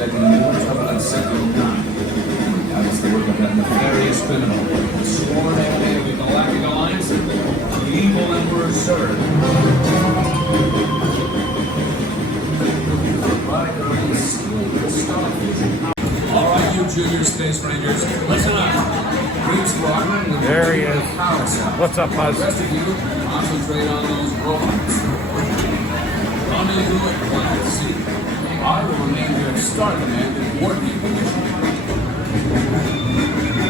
reflecting the mortal and second time. That is the work of that nefarious criminal, the sworn enemy of the Galactic Alliance, the evil Emperor Zurg. Alright, you junior space rangers, listen up. Green Squadron, there he is. What's up, Buzz? The rest of you, concentrate on those robots. Rendezvous at Planet C. I will remain here at Star Command in coordinate position.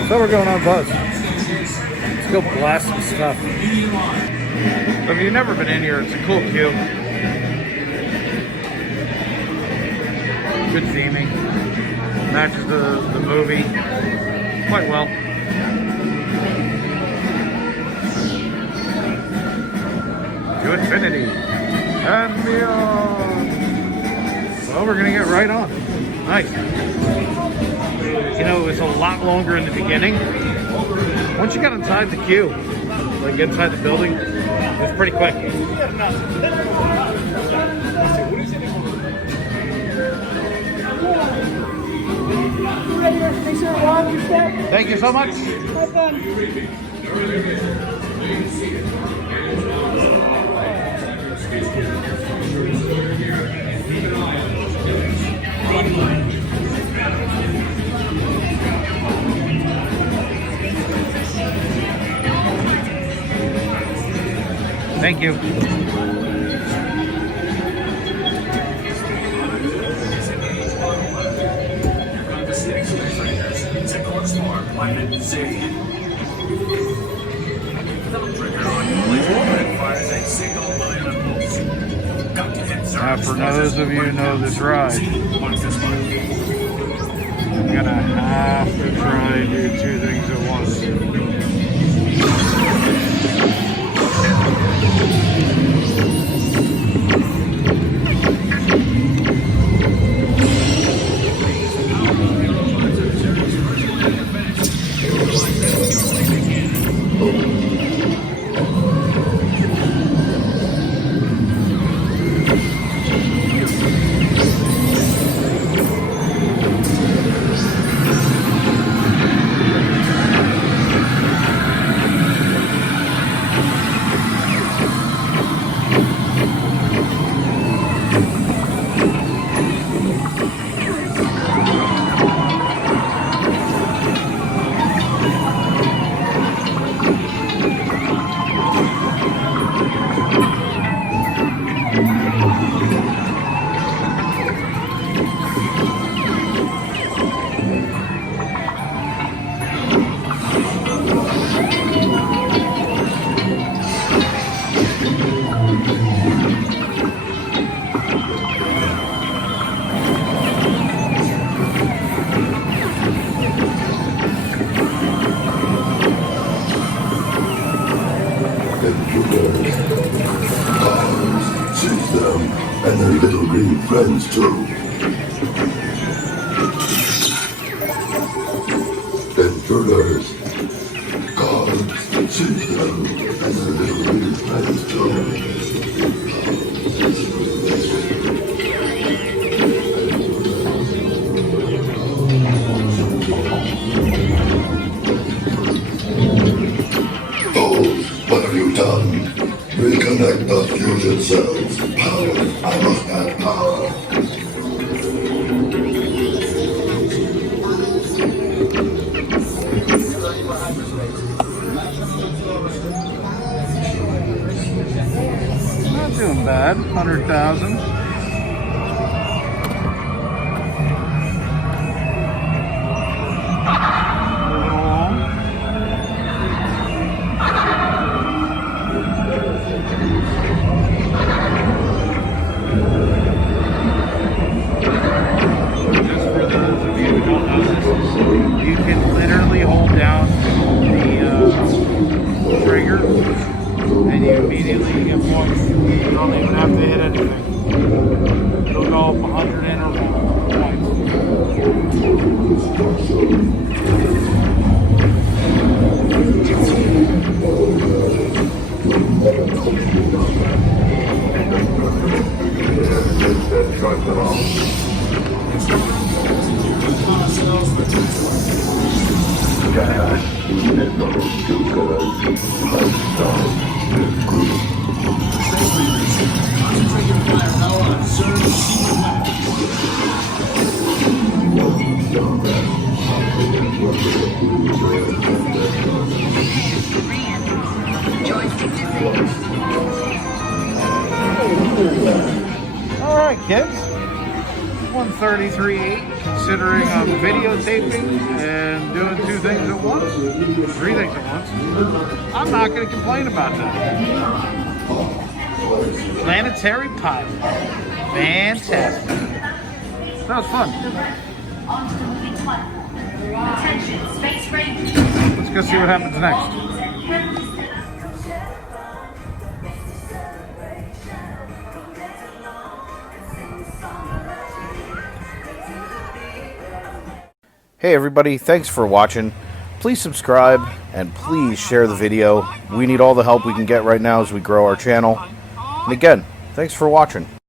So we're going on, Buzz. Let's go blast some stuff. So if you've never been in here, it's a cool queue. Good theming. Matches the movie quite well. To infinity and beyond. Well, we're gonna get right on. Nice. You know, it was a lot longer in the beginning. Once you got inside the queue, like inside the building, it was pretty quick. Thank you so much. Have fun. Thank you. Planet Z. Film trigger on your laser fires a single million pulse. Got to hit Now, for those of you who know this ride, I'm gonna have to try and do two things at once. And their little green friends too. Intruders. God, seize them and their little green friends too. What have you done? Reconnect the fusion cells. Power. I must add power. Not doing bad. 100,000. You can literally hold down the trigger and you immediately get points. You don't even have to hit anything. It'll go up 100 interval points. Alright, kids. 133.8, considering I'm videotaping and doing 2 things at once, 3 things at once. I'm not going to complain about that. Planetary pilot. Fantastic. That was fun. Let's go see what happens next. Hey everybody, thanks for watching. Please subscribe and please share the video. We need all the help we can get right now as we grow our channel. And again, thanks for watching.